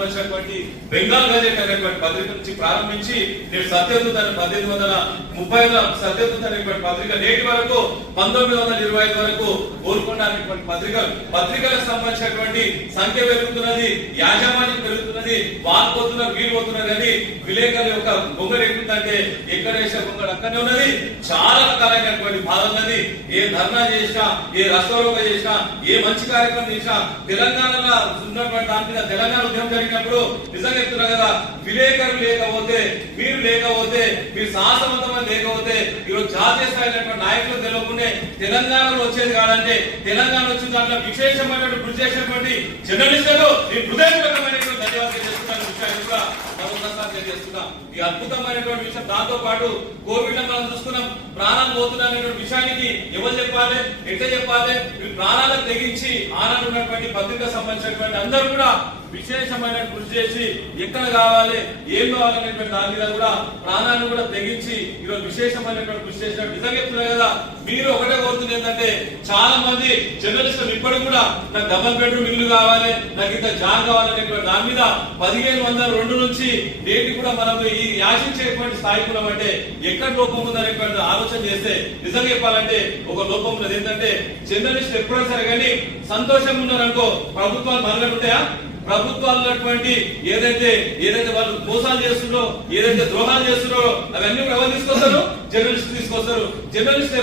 సంబంధించినటువంటి బెంగాల్ గజెట్ అనేటువంటి పత్రిక నుంచి ప్రారంభించి నేడు సత్యదూత 1830 సత్యదూత అనేటువంటి పత్రిక నేటి వరకు 1925 వరకు గోల్కొండ అనేటువంటి పత్రికలకు సంబంధించినటువంటి సంఖ్య పెరుగుతున్నది, యాజమాన్యం పెరుగుతున్నది, వాళ్ళు పోతున్నారు వీళ్ళు పోతున్నారు అని విలేకరుల యొక్క బొంగడు ఎక్కుతుందంటే ఎక్కడ వేసే బొంగడు అక్కడనే ఉన్నది. చాలా రకాలైనటువంటి బాధ ఉన్నది. ఏ ధర్నా చేసినా, ఏ రస్తోరోక చేసినా, ఏ మంచి కార్యక్రమం చేసినా తెలంగాణలో ఉన్నటువంటి దాని మీద తెలంగాణ ఉద్యమం జరిగినప్పుడు నిజంగా చెప్తున్నా కదా, విలేకరులు లేకపోతే, మీరు లేకపోతే, మీరు సాహసవంతమైన లేకపోతే ఈరోజు జాతీయ స్థాయిలో నాయకులు తెలియకుండా తెలంగాణలో వచ్చేది కాదంటే తెలంగాణ వచ్చిన దాంట్లో విశేషమైనటువంటి కృషి చేసినటువంటి జర్నలిస్టులు ఈ హృదయపూర్వకమైనటువంటి ధన్యవాదాలు చేస్తున్న విషయాన్ని కూడా మరొకసారి చేస్తున్నాం. ఈ అద్భుతమైనటువంటి విషయం. దాంతో పాటు కోవిడ్ లో మనం చూస్తున్నాం, ప్రాణాలు పోతున్నటువంటి విషయానికి ఎవరు చెప్పాలి, ఎట్లా చెప్పాలి, ప్రాణాలకు తెగించి ఆనాడు ఉన్నటువంటి పత్రిక సంబంధించినటువంటి అందరూ కూడా విశేషమైన కృషి చేసి ఎక్కడ కావాలి, ఏం కావాలనేటువంటి దాని మీద కూడా ప్రాణాన్ని కూడా తెగించి ఈరోజు విశేషమైనటువంటి కృషి చేసినట్టు నిజంగా చెప్తున్నారు కదా. మీరు ఒకటే కోరుతుంది ఏంటంటే, చాలా మంది జర్నలిస్టులు ఇప్పటికి కూడా నాకు డబల్ బెడ్రూమ్ ఇల్లు కావాలి, నాకు ఇంత జాగ్ కావాలనేటువంటి దాని మీద 1502 నుంచి నేటి కూడా మనం ఈ యాచించేటువంటి స్థాయి కూడా అంటే ఎక్కడ లోపం ఉందనేటువంటి ఆలోచన చేస్తే నిజంగా చెప్పాలంటే ఒక లోపం ఉన్నది. ఏంటంటే జర్నలిస్టులు ఎప్పుడైనా సరే కానీ సంతోషంగా ఉన్నారనుకో ప్రభుత్వాలు మనగలుగుతాయా? ప్రభుత్వాలు ఏదైతే వాళ్ళు మోసాలు చేస్తున్నారో, ఏదైతే ద్రోహాలు చేస్తున్నారో అవన్నీ ఎవరు తీసుకొస్తారు? జర్నలిస్టులు తీసుకొస్తారు. జర్నలిస్ట్